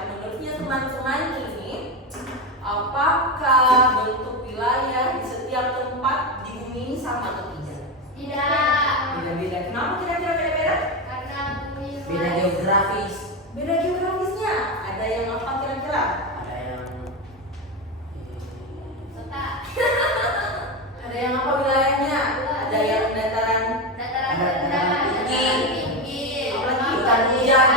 ya. Menurutnya teman-teman ini, apakah bentuk wilayah di setiap tempat di bumi ini sama atau tidak? Tidak. Beda-beda. Kenapa kira-kira beda-beda? Karena bumi Beda geografis. Beda geografisnya. Ada yang apa kira-kira? Ada yang Letak. Ada yang apa wilayahnya? Ada yang dataran Dataran Ada rendah, dataran dataran tinggi, apalagi rumah hutan hujan,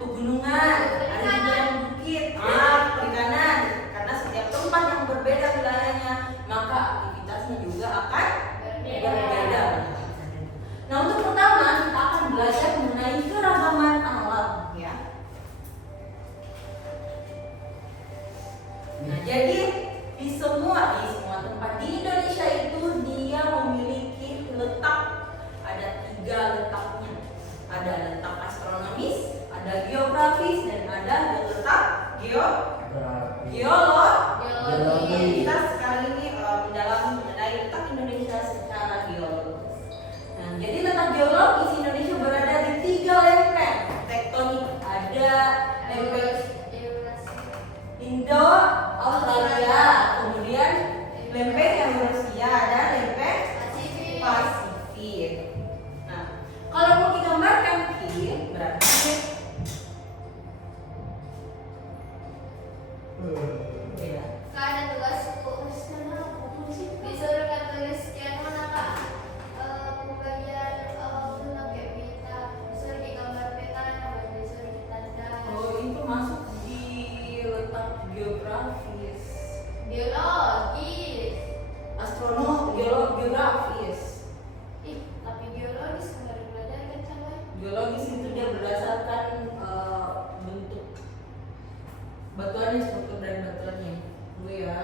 bangunan. pegunungan, ada juga yang bukit, perikanan. Karena setiap tempat yang berbeda wilayahnya, maka aktivitasnya juga akan berbeda. Nah, untuk pertama kita akan belajar mengenai keragaman alam, ya. Nah, jadi di semua tempat di Indonesia itu dia memiliki letak. Ada 3 letaknya. Ada letak astronomis, ada geografis, dan ada letak geologi. Geologi. Kita sekarang ini mendalami mengenai letak Indonesia secara geologis. Nah, jadi letak geologis Indonesia berada di 3 lempeng tektonik. Ada lempeng Indo, Australia, kemudian lempeng Eurasia, dan lempeng Pasifik. Nah, kalau mau digambarkan Ki, berarti beda. Kak, ada tugasku. Disuruh Kak tulis sekian mana Kak? Pembagian bentuk kayak peta. Disuruh digambar peta, disuruh ditanda. Oh, itu masuk di letak geografis. Biologis. Geografis. Tapi biologis nggak ada belajar kan coba? Geologis itu dia berdasarkan bentuk batuannya, struktur dari batuannya. Dulu ya.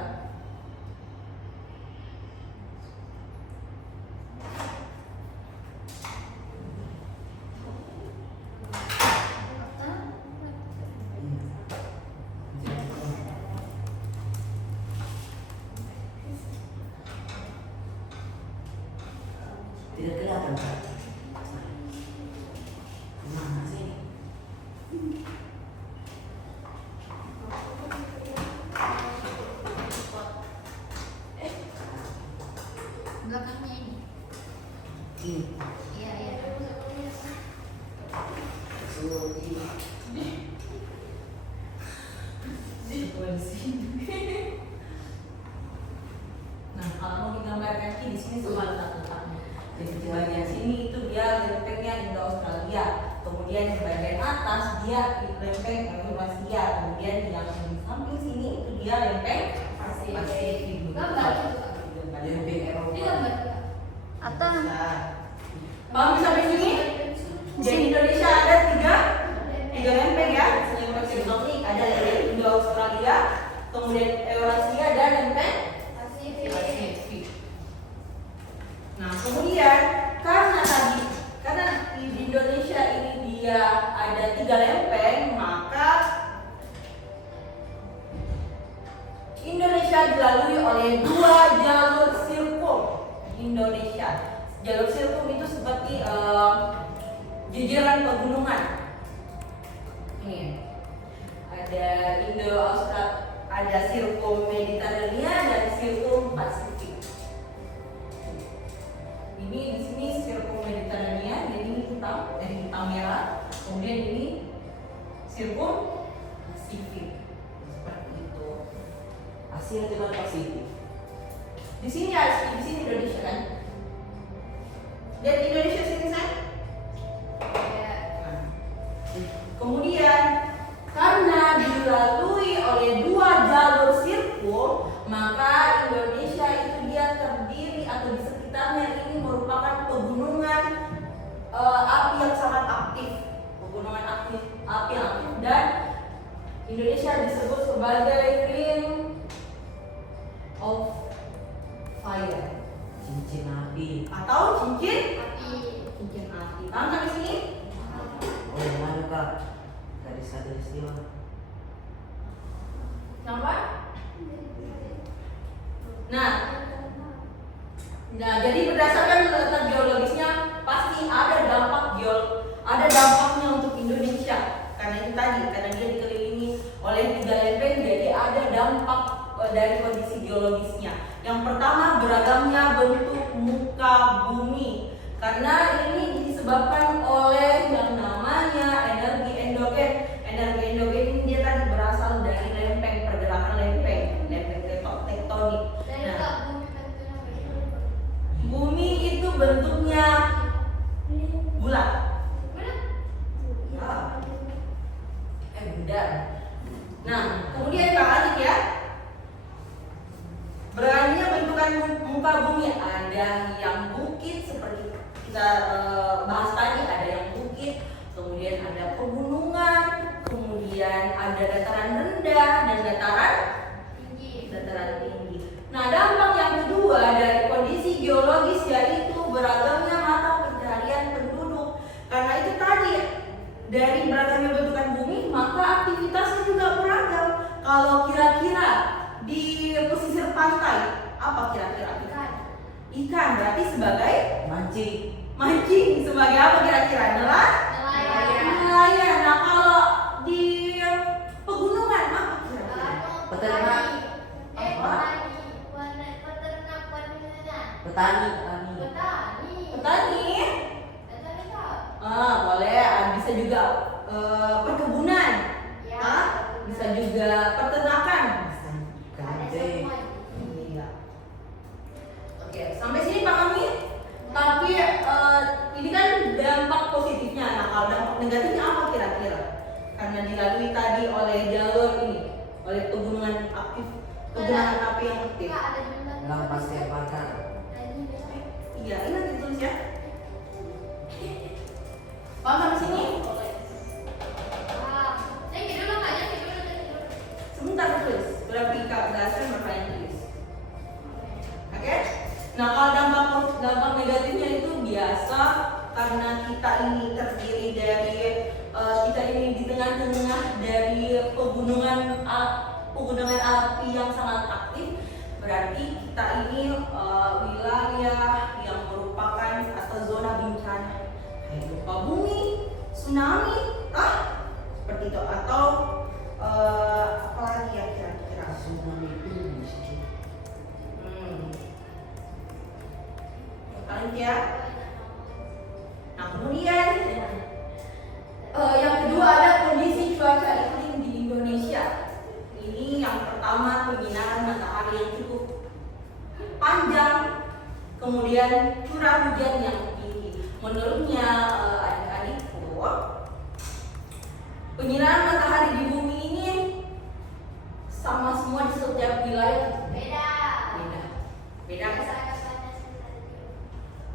tidak kelihatan Pak. Mana sih? Belakangnya ini. Ini. Iya. Nah, kalau mau digambarkan Ki, di sini semua letak-letaknya. Jadi di bagian sini itu dia lempengnya Indo Australia, kemudian di bagian atas dia lempeng Eurasia, kemudian yang di samping sini itu dia lempeng Pasifik. Gambar juga. Lempeng Eropa. Digambar juga. Atau paham sampai sini? Jadi Indonesia ada tiga lempeng ya, lempeng tektonik, ada lempeng Indo Australia, kemudian Eurasia, dan lempeng Pasifik. Nah, kemudian karena di Indonesia ini dia ada 3 lempeng, maka Indonesia dilalui oleh 2 jalur sirkum. Indonesia, jalur sirkum itu seperti jejeran pegunungan. Ini ada Indo Australia, ada sirkum Mediterania dan sirkum Pasifik. Ini di sini sirkum Mediterania, jadi ini hitam merah. Kemudian ini sirkum Pasifik. Seperti itu. Asia dengan Pasifik. Di sini Indonesia kan? Lihat Indonesia sini saya. Kemudian karena dilalui oleh 2 jalur sirkum, maka Indonesia itu dia terdiri atau di sekitarnya ini merupakan pegunungan api yang sangat aktif, api yang aktif, dan Indonesia disebut sebagai ring of fire Cincin api. atau cincin Api. api. Paham sampai sini? Oh, yang mana Kak? Garis istiwa. Kenapa? Nah, jadi berdasarkan letak geologisnya pasti ada dampaknya untuk Indonesia. Karena itu tadi, karena dia dikelilingi oleh 3 lempeng, jadi ada dampak dari kondisi geologisnya. Yang pertama, beragamnya bentuk muka bumi, karena ini disebabkan oleh yang namanya energi endogen. Energi endogen ini dia tadi berasal dari lempeng, pergerakan lempeng tektonik. Dari Nah, Kak bumi bentuknya bagaimana? bumi itu bentuknya bulat. Ah. Bundar. Nah, kemudian Kak Adit ya, beragamnya bentukan muka bumi, ada yang bukit seperti kita bahas tadi, ada yang bukit, kemudian ada pegunungan, kemudian ada dataran rendah dan dataran tinggi. Nah, dampak yang kedua dari kondisi geologis yaitu beragamnya mata pencaharian penduduk. Karena itu tadi, dari beragamnya bentukan bumi, maka aktivitasnya juga beragam. Kalau kira-kira di pesisir pantai, apa kira-kira? Ikan, berarti sebagai mancing. Sebagai apa kira-kira? Nelayan. Nah, kalau di pegunungan apa kira-kira? Peternak. Petani. Boleh. Bisa juga perkebunan. Bisa juga peternakan. Iya. Oke, sampai sini paham nih? Tapi ini kan dampak positifnya. Nah, kalau dampak negatifnya apa kira-kira? Karena dilalui tadi oleh jalur ini, oleh pegunungan aktif, pegunungan api yang aktif. Lampas terbakar. Iya, ini nanti ditulis ya. Paham sampai sini? Sebentar tulis. Grafika berdasarkan berapa tulis. Oke? Nah, kalau dampak negatifnya itu biasa karena kita ini terdiri dari kita ini di tengah-tengah dari pegunungan api yang sangat aktif. Berarti kita ini wilayah yang merupakan atau zona bencana kayak gempa bumi, tsunami, seperti itu, atau apalagi ya kira-kira? Tsunami itu Ya. Nah, kemudian yang kedua ada kondisi cuaca iklim di Indonesia. Ini yang pertama, penyinaran matahari yang cukup panjang, kemudian curah hujan yang tinggi. Menurutnya adik-adikku, penyinaran matahari di bumi ini sama semua di setiap wilayah. Beda kan?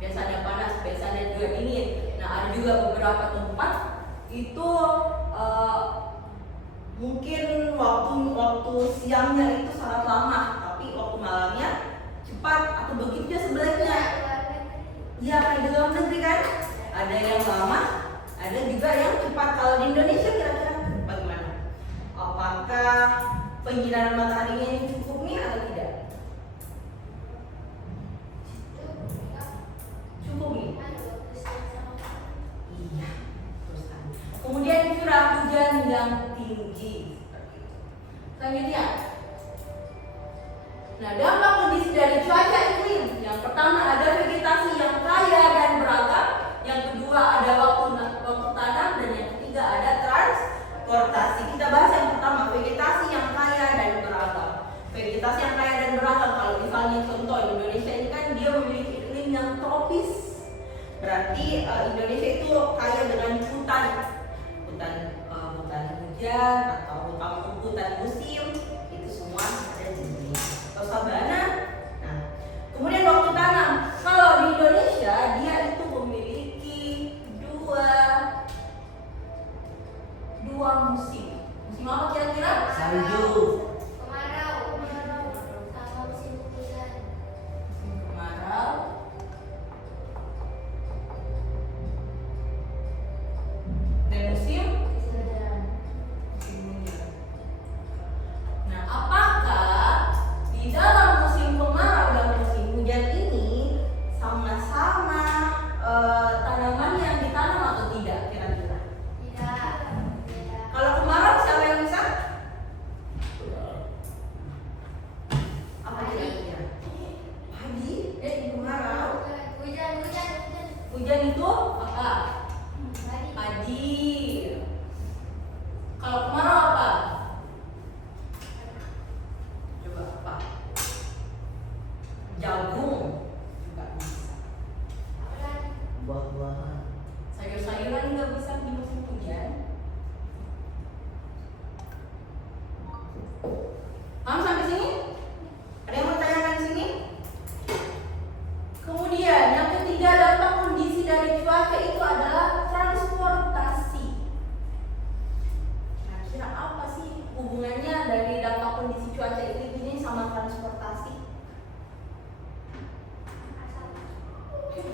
Biasanya panas, biasanya juga dingin. Nah, ada juga beberapa tempat itu mungkin waktu siangnya itu sangat lama, tapi waktu malamnya cepat, atau begitu sebaliknya. Ya, kayak di luar negeri kan, ada yang lama, ada juga yang cepat. Kalau di Indonesia kira-kira bagaimana? Apakah penyinaran mataharinya ini cukup nih atau tidak? Cukup nih? Iya, terus kan. Kemudian curah hujan yang tinggi. Selanjutnya, nah, dampak kondisi dari cuaca iklim. Yang pertama ada vegetasi yang kaya dan beragam. Yang kedua ada waktu tanam, dan yang ketiga ada transportasi. Kita bahas yang pertama, vegetasi yang kaya dan beragam. Vegetasi yang kaya dan beragam, kalau misalnya contoh Indonesia ini kan dia memiliki iklim yang tropis. Berarti Indonesia itu kaya dengan hutan hujan atau hutan musim, itu semua ada di Indonesia. Atau sabana. Nah, kemudian waktu tanam, kalau di Indonesia dia itu memiliki dua musim. Musim apa kira-kira? Salju. Kemarau sama musim hujan. Musim kemarau dan musim hujan. Nah, apakah di dalam musim kemarau dan musim hujan ini sama-sama tanaman yang ditanam atau tidak kira-kira? Tidak. Kalau kemarau siapa yang bisa? dari dampak kondisi cuaca iklim ini sama transportasi?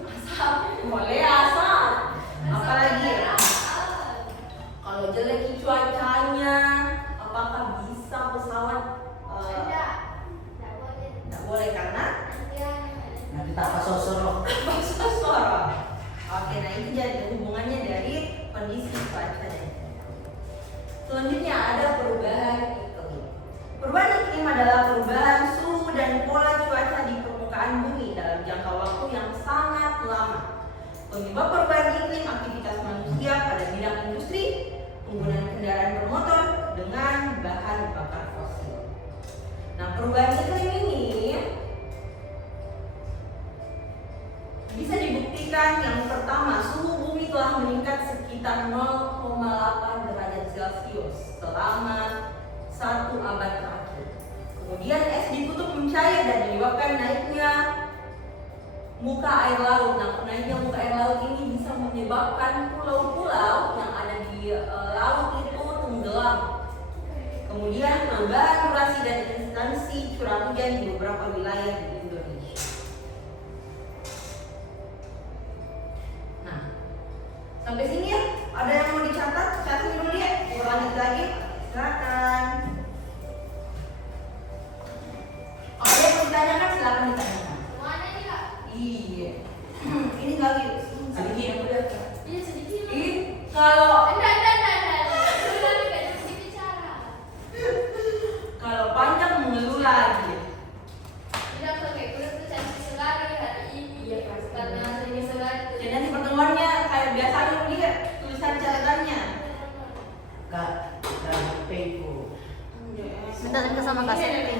Asap, boleh asap. Apalagi kalau jelek cuacanya, apakah bisa pesawat? Tidak boleh karena Nanti tak apa sosoro. suara. Oke, nah itu jadi hubungannya dari kondisi cuaca dan selanjutnya ada perubahan iklim. Perubahan iklim adalah perubahan suhu dan pola cuaca di permukaan bumi dalam jangka waktu yang sangat lama. Penyebab perubahan iklim aktivitas manusia pada bidang industri, penggunaan kendaraan bermotor dengan bahan bakar fosil. Nah, perubahan iklim ini bisa dibuktikan yang pertama, suhu bumi telah meningkat sekitar 0,8 derajat Celcius selama 1 abad terakhir. Kemudian es di kutub mencair dan menyebabkan naiknya muka air laut. Nah, naiknya muka air laut ini bisa menyebabkan pulau-pulau yang ada di laut itu tenggelam. Kemudian perubahan durasi dan intensitas curah hujan di beberapa wilayah di Indonesia. Nah, sampai sini ya. Ada yang mau dicatat? Catat dulu ya. Mau lanjut lagi? Silakan. Oke, yang mau ditanyakan silakan ditanyakan. Iya. Ini lagi sedikit yang udah. Ini kalau panjang mengeluh lagi. Jadi nanti pertemuannya kayak biasa dulu dia tulisan catatannya. Kak, payku. Minta ke sama kasih.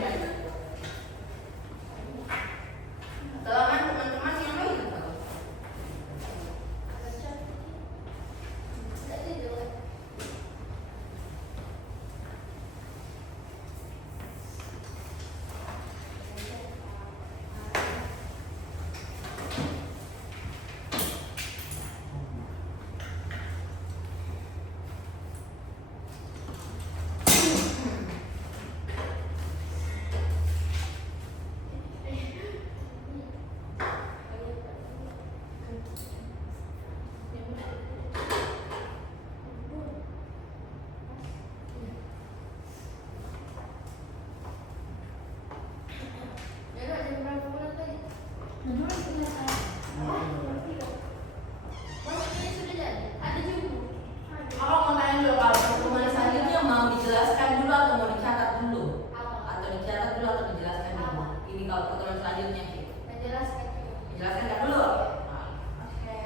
Teman teman-teman yang lain. Kalau mau tanya dulu kalau pertemuan selanjutnya mau dijelaskan dulu atau mau dicatat dulu? Atau dicatat dulu atau dijelaskan dulu? Ini kalau pertemuan selanjutnya sih. Dijelaskan kan dulu? Oke.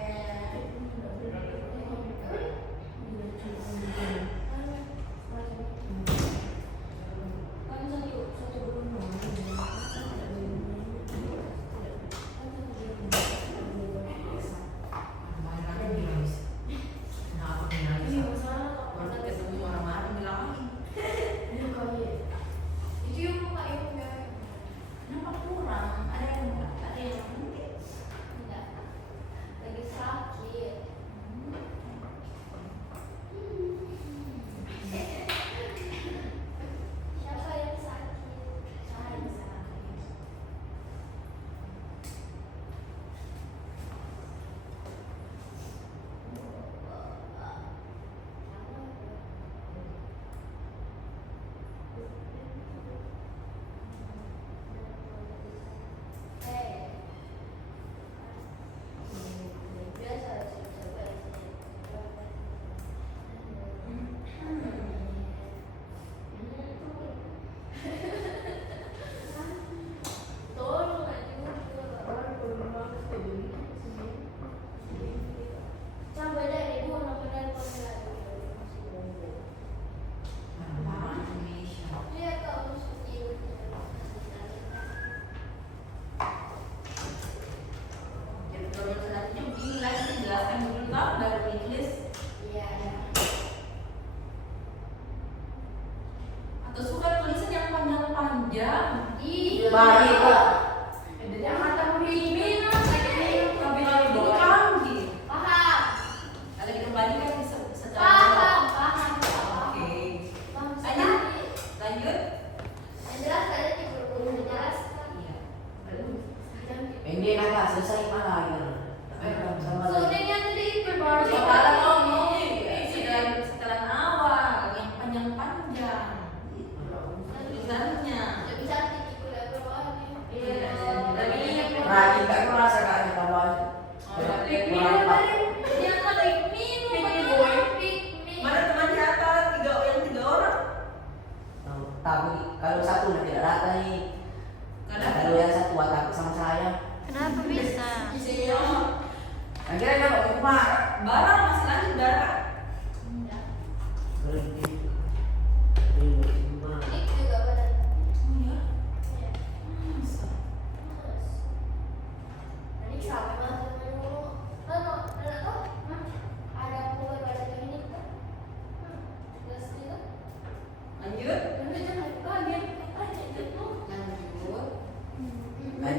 Atau suka tulisan yang panjang-panjang? Baik, Kak. Yang mata mimin, tapi kalau dulu canggih. Kalau dikembalikan secara. Oke. Lanjut.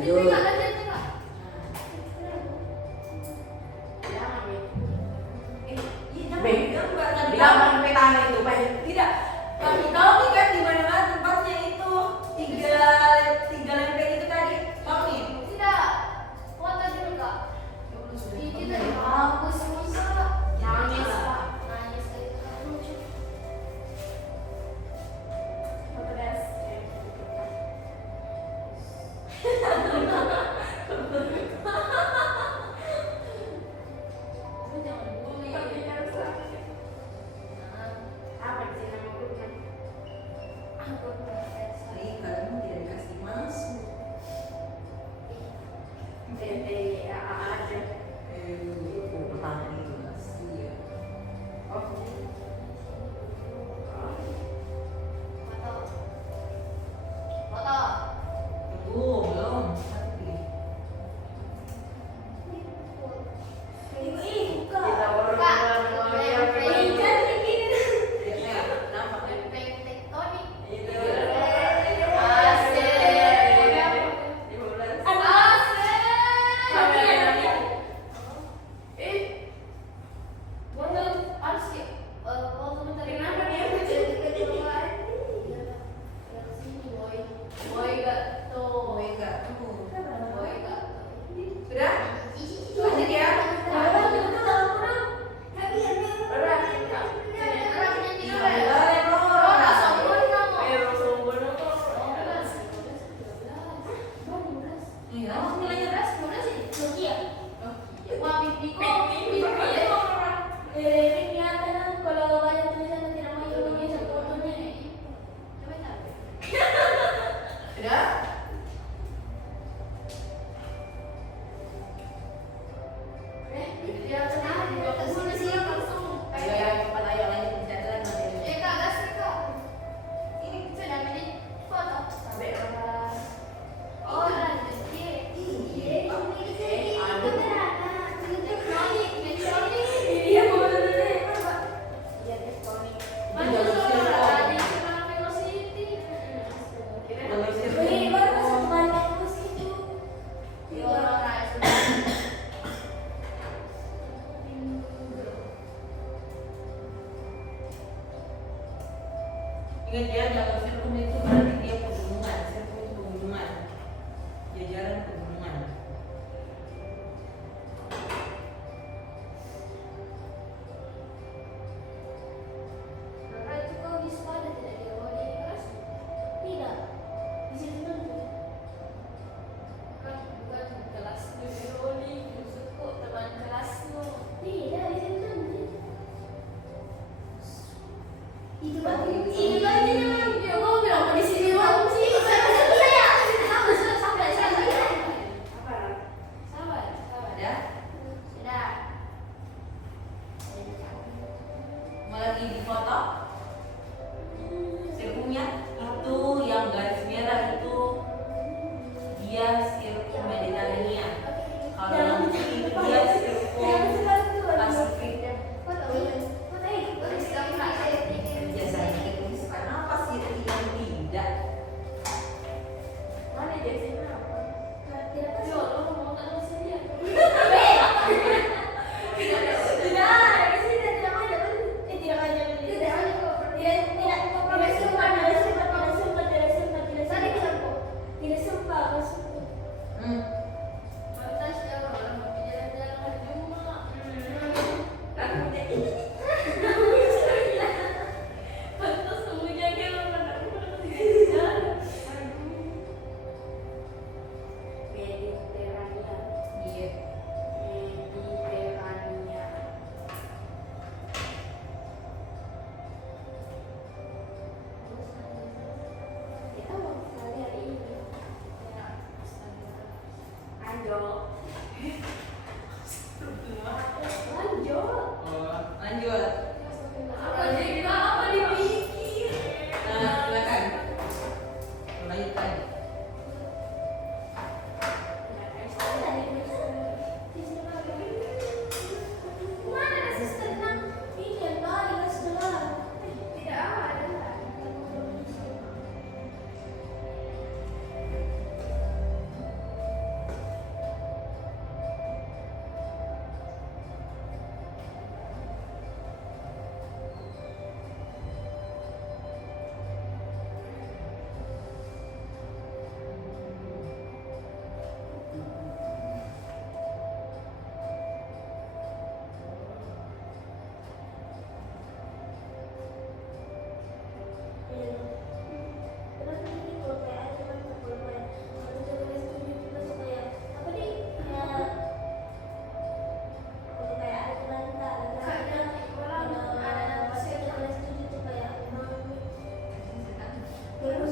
Lanjut. lanjut kak. Iya, jangan gambar. Di kamar petana itu, Pak. Tidak. Kami tahu nih kan di mana-mana tempatnya itu tiga lempeng itu tadi. Tahu nih? Tidak. Foto dulu kak. Kita bagus Musa. Nangis, Kak. Nangis itu kan lucu. Lu jangan bully. Aku protes. Hai, kamu tidak dikasih masuk. Petana itu. Iya. Foto. Foto. Tunggu, belum. Tapi. Kita baru Ya, kenapa? Lempeng tektonik. Itu. Asik. Sudah? Lanjut ya. Iya, nilainya Wah, pipiku, kelihatan kalau banyak tulisan tidak mau hidungnya satu fotonya. Coba cari. sudah? Dia kenal, dia kesini sih langsung. Ayo ya, cepat ayo lanjut pencatatan materi. Kak, gas nih kak. Ini sudah menit foto. Sampai berapa? Oh, lanjut. Iya, tektonik. Iya, mau dulu. Iya, tektonik. Masuk tadi cuma velocity. Ini baru masuk balik ke situ. Iya, orang Ingat ya, jalur sirkum itu berarti dia pegunungan. Sirkum itu pegunungan. Jajaran pegunungan. Rara itu kau di sekolah tidak diawali di kelas? Tidak. Di situ dulu. Kan bukan kelas diawali, maksudku teman kelasmu. Tidak, di situ dulu. Itu kan dia kau bilang di sini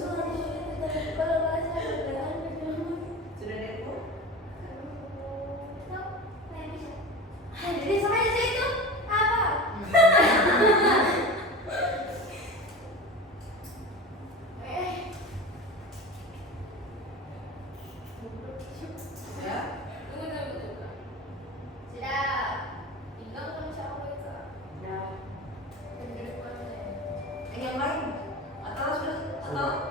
Kalau bahasa pegangan Sudah depo? jadi sama aja itu apa? Ya. Sudah. Tinggal kamu siapa itu? Ya. Yang lain? Atau sudah? Atau?